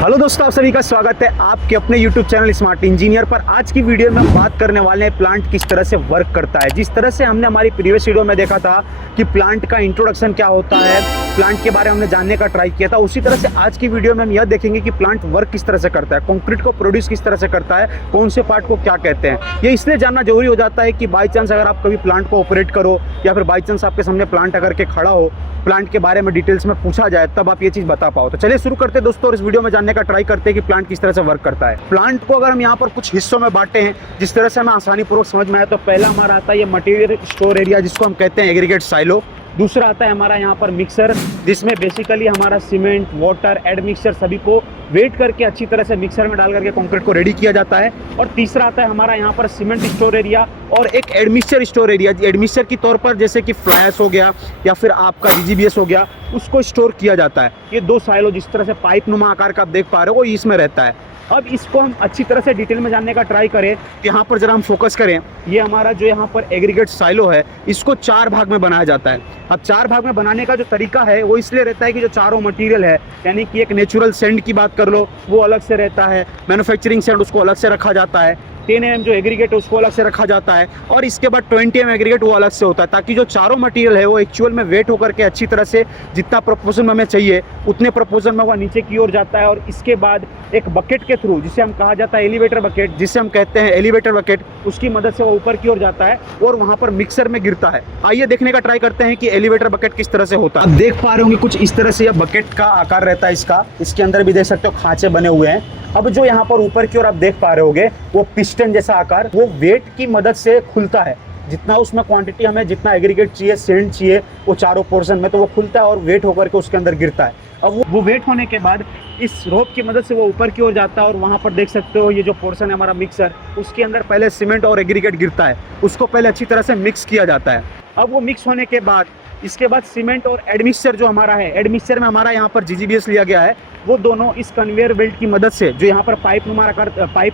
Hello दोस्तों, आप सभी का स्वागत है आपके अपने YouTube चैनल स्मार्ट इंजीनियर पर। आज की वीडियो में हम बात करने वाले हैं प्लांट किस तरह से वर्क करता है। जिस तरह से हमने हमारी प्रीवियस वीडियो में देखा था कि प्लांट का इंट्रोडक्शन क्या होता है, प्लांट के बारे में हमने जानने का ट्राई किया था, उसी तरह से आज की वीडियो में हम यह देखेंगे कि प्लांट वर्क किस तरह से करता है, कंक्रीट को प्रोड्यूस किस तरह से करता है, कौन से पार्ट को क्या कहते हैं। ये इसलिए जानना जरूरी हो जाता है कि बाई चांस अगर आप कभी प्लांट को ऑपरेट करो या फिर बाई चांस आपके सामने प्लांट अगर के खड़ा हो, प्लांट के बारे में डिटेल्स में पूछा जाए, तब आप ये चीज़ बता पाओ। तो चलिए शुरू करते हैं दोस्तों, और इस वीडियो में जानने का ट्राई करते हैं कि प्लांट किस तरह से वर्क करता है। प्लांट को अगर हम यहाँ पर कुछ हिस्सों में बांटे हैं, जिस तरह से हमें आसानी पूर्वक समझ में आया, तो पहला हमारा आता है ये मटेरियल स्टोर एरिया, जिसको हम कहते हैं एग्रीगेट साइलो। दूसरा आता है हमारा यहाँ पर मिक्सर, जिसमें बेसिकली हमारा सीमेंट, वाटर, एड मिक्सर सभी को वेट करके अच्छी तरह से मिक्सर में डाल करके कंक्रीट को रेडी किया जाता है। और तीसरा आता है हमारा यहाँ पर सीमेंट स्टोर एरिया और एक एडमिक्सर स्टोर एरिया। एडमिक्सर के तौर पर जैसे कि फ्लाई ऐश हो गया या फिर आपका जीजीबीएस हो गया, उसको स्टोर किया जाता है। ये दो साइलो जिस तरह से पाइप नुमा आकार का आप देख पा रहे हो, वो इसमें रहता है। अब इसको हम अच्छी तरह से डिटेल में जानने का ट्राई करें, यहाँ पर जरा हम फोकस करें। ये हमारा जो यहाँ पर एग्रीगेट साइलो है, इसको 4 भाग में बनाया जाता है। अब 4 भाग में बनाने का जो तरीका है वो इसलिए रहता है कि जो चारों मटेरियल है, यानी कि एक नेचुरल सैंड की बात कर लो, वो अलग से रहता है। मैन्युफैक्चरिंग सैंड उसको अलग से रखा जाता है। 10 mm जो एग्रीगेट है उसको अलग से रखा जाता है। और इसके बाद 20 mm एग्रीगेट वो अलग से होता है, ताकि जो चारों मटेरियल है वो एक्चुअल में वेट होकर के अच्छी तरह से जितना प्रोपोर्शन में हमें चाहिए उतने प्रोपोर्शन में वो नीचे की ओर जाता है। और इसके बाद एक बकेट के थ्रू, जिसे हम कहा जाता है एलिवेटर बकेट, जिसे हम कहते हैं एलिवेटर बकेट, उसकी मदद से वो ऊपर की ओर जाता है और वहाँ पर मिक्सर में गिरता है। आइए देखने का ट्राई करते हैं कि एलिवेटर बकेट किस तरह से होता है। आप देख पा रहे होंगे कुछ इस तरह से यह बकेट का आकार रहता है इसका। इसके अंदर भी देख सकते हो खांचे बने हुए हैं। अब जो यहाँ पर ऊपर की ओर आप देख पा रहे होगे, वो पिस्टन जैसा आकार, वो वेट की मदद से खुलता है। जितना उसमें क्वांटिटी हमें, जितना एग्रीगेट चाहिए, सेंड चाहिए, वो चारों पोर्शन में, तो वो खुलता है और वेट होकर के उसके अंदर गिरता है। अब वो वेट होने के बाद इस रोप की मदद से वो ऊपर की ओर जाता है और वहाँ पर देख सकते हो ये जो पोर्शन है हमारा मिक्सर, उसके अंदर पहले सीमेंट और एग्रीगेट गिरता है। उसको पहले अच्छी तरह से मिक्स किया जाता है। अब वो मिक्स होने के बाद इसके बाद सीमेंट और एडमिक्सचर जो हमारा है, एडमिक्सचर में हमारा यहाँ पर जीजीबीएस लिया गया है, वो दोनों इस कन्वेयर बेल्ट की मदद से, जो यहाँ पर पाइप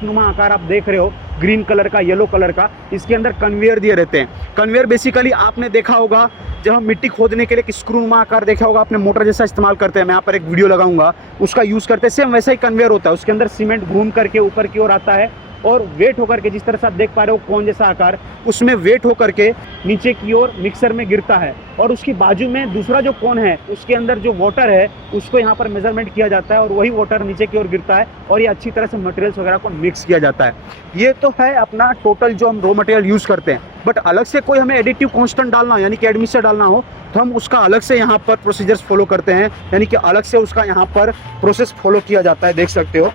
नुमा आकार आप देख रहे हो, ग्रीन कलर का, येलो कलर का, इसके अंदर कन्वेयर दिए रहते हैं। कन्वेयर बेसिकली आपने देखा होगा जब हम मिट्टी खोदने के लिए स्क्रू नुमा आकार देखा होगा आपने, मोटर जैसा इस्तेमाल करते हैं, मैं यहाँ पर एक वीडियो लगाऊंगा, उसका यूज़ करते हैं। सेम वैसा ही कन्वेयर होता है, उसके अंदर सीमेंट घूम करके ऊपर की ओर आता है और वेट होकर के, जिस तरह से आप देख पा रहे हो कोन जैसा आकार, उसमें वेट होकर के नीचे की ओर मिक्सर में गिरता है। और उसकी बाजू में दूसरा जो कोन है, उसके अंदर जो वाटर है, उसको यहाँ पर मेजरमेंट किया जाता है और वही वाटर नीचे की ओर गिरता है और ये अच्छी तरह से मटेरियल्स वगैरह को मिक्स किया जाता है। ये तो है अपना टोटल जो हम रॉ मटेरियल यूज़ करते हैं। बट अलग से कोई हमें एडिटिव कांस्टेंट डालना, यानी कि एडमिक्सचर डालना हो, तो हम उसका अलग से यहाँ पर प्रोसीजर्स फॉलो करते हैं, यानी कि अलग से उसका यहाँ पर प्रोसेस फॉलो किया जाता है। देख सकते हो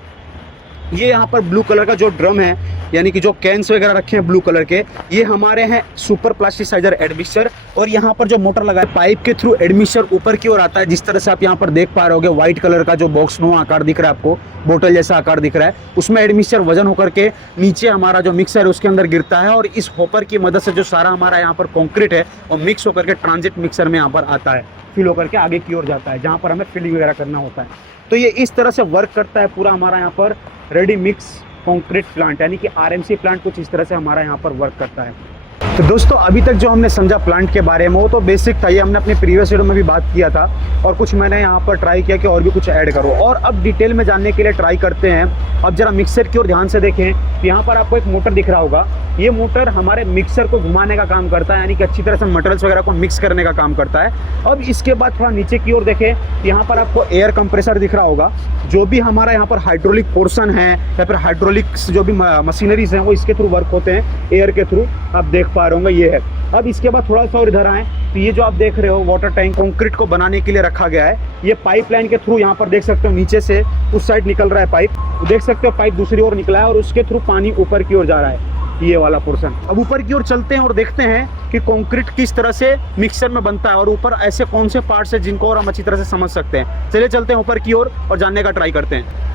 ये यहाँ पर ब्लू कलर का जो ड्रम है, यानी कि जो कैंस वगैरह रखे हैं ब्लू कलर के, ये हमारे हैं सुपर प्लास्टिसाइजर एडमिक्सचर। और यहाँ पर जो मोटर लगा है, पाइप के थ्रू एडमिक्सचर ऊपर की ओर आता है। जिस तरह से आप यहाँ पर देख पा रहे होगे, व्हाइट कलर का जो बॉक्स नो आकार दिख रहा है आपको, बोतल जैसा आकार दिख रहा है, उसमें एडमिक्सचर वजन होकर के नीचे हमारा जो मिक्सर है उसके अंदर गिरता है। और इस होपर की मदद से जो सारा हमारा यहाँ पर कॉन्क्रीट है वो मिक्स होकर के ट्रांजिट मिक्सर में यहाँ पर आता है, फिल होकर के आगे की ओर जाता है, जहाँ पर हमें फिलिंग वगैरह करना होता है। तो ये इस तरह से वर्क करता है पूरा हमारा यहाँ पर रेडी मिक्स कंक्रीट प्लांट, यानी कि आरएमसी प्लांट कुछ इस तरह से हमारा यहाँ पर वर्क करता है। तो दोस्तों अभी तक जो हमने समझा प्लांट के बारे में, वो तो बेसिक था, ये हमने अपने प्रीवियस वीडियो में भी बात किया था और कुछ मैंने यहाँ पर ट्राई किया कि और भी कुछ ऐड करो। और अब डिटेल में जानने के लिए ट्राई करते हैं। अब जरा मिक्सर की ओर ध्यान से देखें, तो यहाँ पर आपको एक मोटर दिख रहा होगा। ये मोटर हमारे मिक्सर को घुमाने का काम करता है, यानी कि अच्छी तरह से मटेरियल्स वगैरह को मिक्स करने का काम करता है। अब इसके बाद थोड़ा नीचे की ओर देखें, यहाँ पर आपको एयर कंप्रेसर दिख रहा होगा। जो भी हमारा यहाँ पर हाइड्रोलिक पोर्शन है या फिर हाइड्रोलिक्स जो भी मशीनरीज हैं, वो इसके थ्रू वर्क होते हैं, एयर के थ्रू। आप देख पा रहे होंगे ये है। अब इसके बाद थोड़ा सा और इधर आए, तो ये जो आप देख रहे हो वाटर टैंक कंक्रीट को बनाने के लिए रखा गया है। ये पाइपलाइन के थ्रू यहाँ पर देख सकते हो नीचे से उस साइड निकल रहा है पाइप, देख सकते हो पाइप दूसरी ओर निकला है और उसके थ्रू पानी ऊपर की ओर जा रहा है, ये वाला पोर्शन। अब ऊपर की ओर चलते हैं और देखते हैं कि कंक्रीट किस तरह से मिक्सर में बनता है और ऊपर ऐसे कौन से पार्ट्स हैं जिनको और हम अच्छी तरह से समझ सकते हैं। चलिए चलते हैं ऊपर की ओर और जानने का ट्राई करते हैं।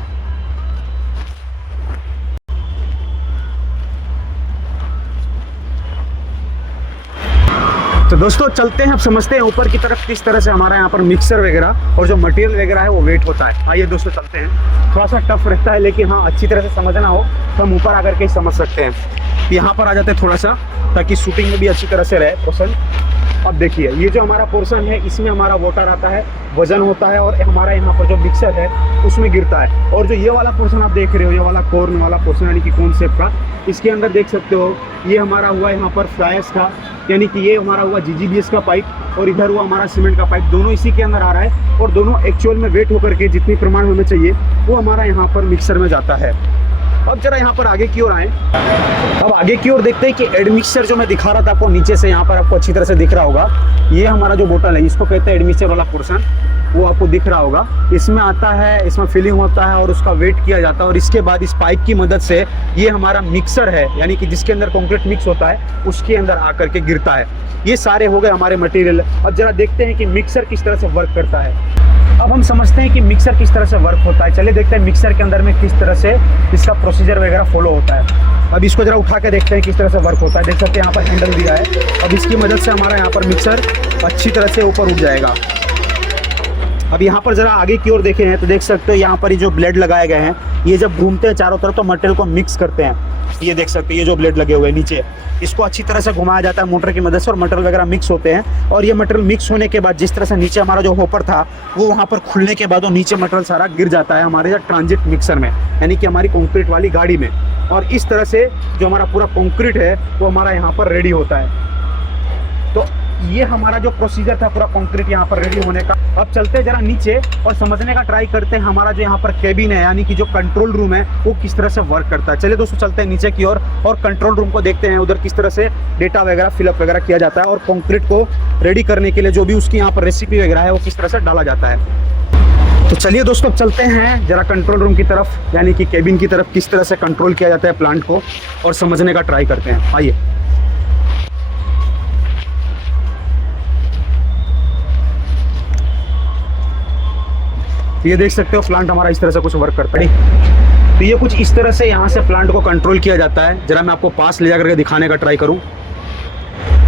तो दोस्तों चलते हैं, अब समझते हैं ऊपर की तरफ किस तरह से हमारा यहाँ पर मिक्सर वगैरह और जो मटेरियल वगैरह है वो वेट होता है। आइए दोस्तों चलते हैं। थोड़ा सा टफ रहता है, लेकिन हाँ अच्छी तरह से समझना हो तो हम ऊपर आकर के ही समझ सकते हैं। यहाँ पर आ जाते हैं थोड़ा सा, ताकि शूटिंग में भी अच्छी तरह से रहे प्रोसेस। अब देखिए ये जो हमारा पोर्शन है इसमें हमारा वाटर आता है, वजन होता है और हमारा यहाँ पर जो मिक्सर है उसमें गिरता है। और जो ये वाला पोर्शन आप देख रहे हो, ये वाला कॉर्न वाला पोर्शन यानी कि कौन शेप का, इसके अंदर देख सकते हो ये हमारा हुआ यहाँ पर फ्लायर्स का, यानी कि ये हमारा हुआ GGBS का पाइप और इधर हुआ हमारा सीमेंट का पाइप, दोनों इसी के अंदर आ रहा है और दोनों एक्चुअल में वेट होकर के जितनी प्रमाण होना चाहिए वो हमारा यहाँ पर मिक्सर में जाता है। अब जरा यहाँ पर आगे की ओर आए, अब आगे की ओर देखते हैं कि एडमिक्सर जो मैं दिखा रहा था आपको नीचे से, यहाँ पर आपको अच्छी तरह से दिख रहा होगा, ये हमारा जो बोतल है इसको कहते हैं एडमिक्सर वाला पोर्शन, वो आपको दिख रहा होगा। इसमें आता है, इसमें फिलिंग होता है और उसका वेट किया जाता है और इसके बाद इस पाइप की मदद से ये हमारा मिक्सर है यानी कि जिसके अंदर कंक्रीट मिक्स होता है उसके अंदर आकर के गिरता है। ये सारे हो गए हमारे मटेरियल। अब जरा देखते हैं कि मिक्सर किस तरह से वर्क करता है। अब हम समझते हैं कि मिक्सर किस तरह से वर्क होता है। चलिए देखते हैं मिक्सर के अंदर में किस तरह से इसका प्रोसीजर वगैरह फॉलो होता है। अब इसको जरा उठा के देखते हैं किस तरह से वर्क होता है। देख सकते हैं यहाँ पर हैंडल दिया है, अब इसकी मदद से हमारा यहाँ पर मिक्सर अच्छी तरह से ऊपर उठ जाएगा। अब यहाँ पर जरा आगे की ओर देखे हैं तो देख सकते हो यहाँ पर ये जो ब्लेड लगाए गए हैं, ये जब घूमते हैं चारों तरफ तो मटेरियल को मिक्स करते हैं। ये देख सकते हैं ये जो ब्लेड लगे हुए हैं नीचे, इसको अच्छी तरह से घुमाया जाता है मोटर की मदद से और मटेरियल वगैरह मिक्स होते हैं। और ये मटेरियल मिक्स होने के बाद जिस तरह से नीचे हमारा जो होपर था वो वहाँ पर खुलने के बाद वो नीचे मटेरियल सारा गिर जाता है हमारे जो ट्रांजिट मिक्सर में, यानी कि हमारी कंक्रीट वाली गाड़ी में। और इस तरह से जो हमारा पूरा कंक्रीट है वो हमारा यहाँ पर रेडी होता है। तो ये हमारा जो प्रोसीजर था पूरा कंक्रीट यहाँ पर रेडी होने का। अब चलते जरा नीचे और समझने का ट्राई करते हैं हमारा जो यहाँ पर केबिन है यानी कि जो कंट्रोल रूम है वो किस तरह से वर्क करता है। चलिए दोस्तों चलते हैं नीचे की ओर और कंट्रोल रूम को देखते हैं, उधर किस तरह से डेटा वगैरह फिलअप वगैरह किया जाता है और कंक्रीट को रेडी करने के लिए जो भी उसकी यहाँ पर रेसिपी वगैरह है वो किस तरह से डाला जाता है। तो चलिए दोस्तों चलते हैं जरा कंट्रोल रूम की तरफ यानी कि केबिन की तरफ, किस तरह से कंट्रोल किया जाता है प्लांट को और समझने का ट्राई करते हैं। आइए। ये देख सकते हो प्लांट हमारा इस तरह से कुछ वर्क करता है। तो ये कुछ इस तरह से यहाँ से प्लांट को कंट्रोल किया जाता है। जरा मैं आपको पास ले जाकर के दिखाने का ट्राई करूँ,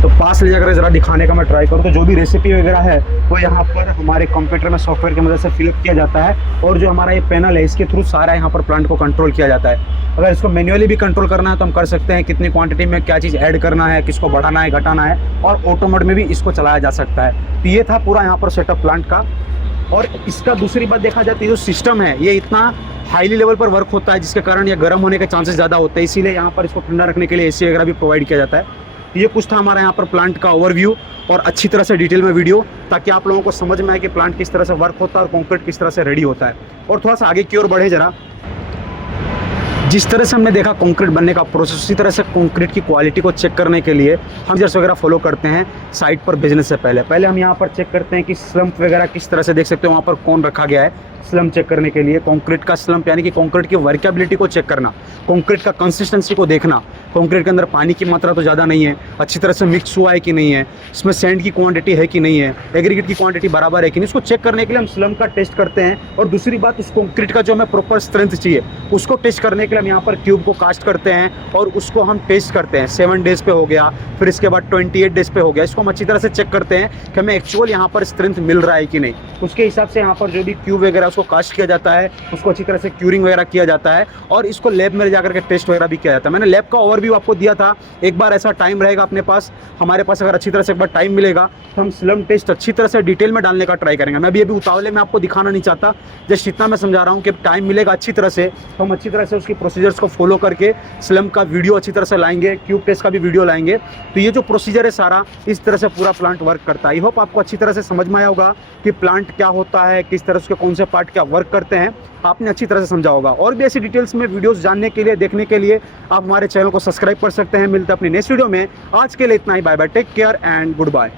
तो पास ले जाकर जरा दिखाने का मैं ट्राई करूँ तो जो भी रेसिपी वगैरह है वो यहाँ पर हमारे कंप्यूटर में सॉफ्टवेयर की मदद से फिलअप किया जाता है और जो हमारा ये पैनल है इसके थ्रू सारा यहाँ पर प्लांट को कंट्रोल किया जाता है। अगर इसको मैन्युअली भी कंट्रोल करना है तो हम कर सकते हैं, कितनी क्वांटिटी में क्या चीज़ ऐड करना है, किसको बढ़ाना है घटाना है, और ऑटो मोड में भी इसको चलाया जा सकता है। तो ये था पूरा यहाँ पर सेटअप प्लांट का। और इसका दूसरी बात देखा जाती है जो सिस्टम है ये इतना हाईली लेवल पर वर्क होता है जिसके कारण ये गर्म होने के चांसेस ज़्यादा होते हैं, इसीलिए यहाँ पर इसको ठंडा रखने के लिए AC वगैरह भी प्रोवाइड किया जाता है। तो ये कुछ था हमारा यहाँ पर प्लांट का ओवरव्यू और अच्छी तरह से डिटेल में वीडियो, ताकि आप लोगों को समझ में आए कि प्लांट किस तरह से वर्क होता है और कंक्रीट किस तरह से रेडी होता है। और थोड़ा सा आगे की ओर बढ़े जरा, जिस तरह से हमने देखा कंक्रीट बनने का प्रोसेस, उसी तरह से कंक्रीट की क्वालिटी को चेक करने के लिए हम जैसे वगैरह फॉलो करते हैं साइट पर भेजने से पहले हम यहाँ पर चेक करते हैं कि स्लम्प वगैरह किस तरह से, देख सकते हो वहाँ पर कौन रखा गया है स्लम्प चेक करने के लिए। कंक्रीट का स्लम्प यानी कि कंक्रीट की वर्केबिलिटी को चेक करना, कंक्रीट का कंसिस्टेंसी को देखना, कंक्रीट के अंदर पानी की मात्रा तो ज़्यादा नहीं है, अच्छी तरह से मिक्स हुआ है कि नहीं है, इसमें सैंड की क्वांटिटी है कि नहीं है, एग्रीगेट की क्वांटिटी बराबर है कि नहीं, इसको चेक करने के लिए हम स्लम्प का टेस्ट करते हैं। और दूसरी बात, उस कंक्रीट का जो हमें प्रॉपर स्ट्रेंथ चाहिए उसको टेस्ट करने के लिए हम यहाँ पर क्यूब को कास्ट करते हैं और उसको हम टेस्ट करते हैं। 7 डेज़ पे हो गया, फिर इसके बाद 28 डेज़ पे हो गया, इसको हम अच्छी तरह से चेक करते हैं कि हमें एक्चुअल यहाँ पर स्ट्रेंथ मिल रहा है कि नहीं। उसके हिसाब से यहाँ पर जो भी क्यूब वगैरह उसको कास्ट किया जाता है, उसको अच्छी तरह से क्यूरिंग वगैरह किया जाता है और इसको लैब में ले जाकर के टेस्ट वगैरह भी किया जाता है। मैंने लैब का ओवरव्यू आपको दिया था, एक बार ऐसा टाइम रहेगा अपने पास, हमारे पास अगर अच्छी तरह से एक बार टाइम मिलेगा तो हम स्लम टेस्ट अच्छी तरह से डिटेल में डालने का ट्राई करेंगे। मैं भी अभी उतावले में आपको दिखाना नहीं चाहता, जस्ट इतना मैं समझा रहा हूँ कि टाइम मिलेगा अच्छी तरह से तो हम अच्छी तरह से उसकी प्रोसीजर्स को फॉलो करके स्लम का वीडियो अच्छी तरह से लाएंगे, क्यूब टेस्ट का भी वीडियो लाएंगे। तो ये जो प्रोसीजर है सारा, इस तरह से पूरा प्लांट वर्क करता है। आई होप आपको अच्छी तरह से समझ में आया होगा कि प्लांट क्या होता है, किस तरह से कौन से पार्ट क्या वर्क करते हैं, आपने अच्छी तरह से समझा होगा। और भी ऐसी डिटेल्स में वीडियोस जानने के लिए, देखने के लिए आप हमारे चैनल को सब्सक्राइब कर सकते हैं। मिलते हैं अपनी नेक्स्ट वीडियो में। आज के लिए इतना ही, bye bye, take care and good bye.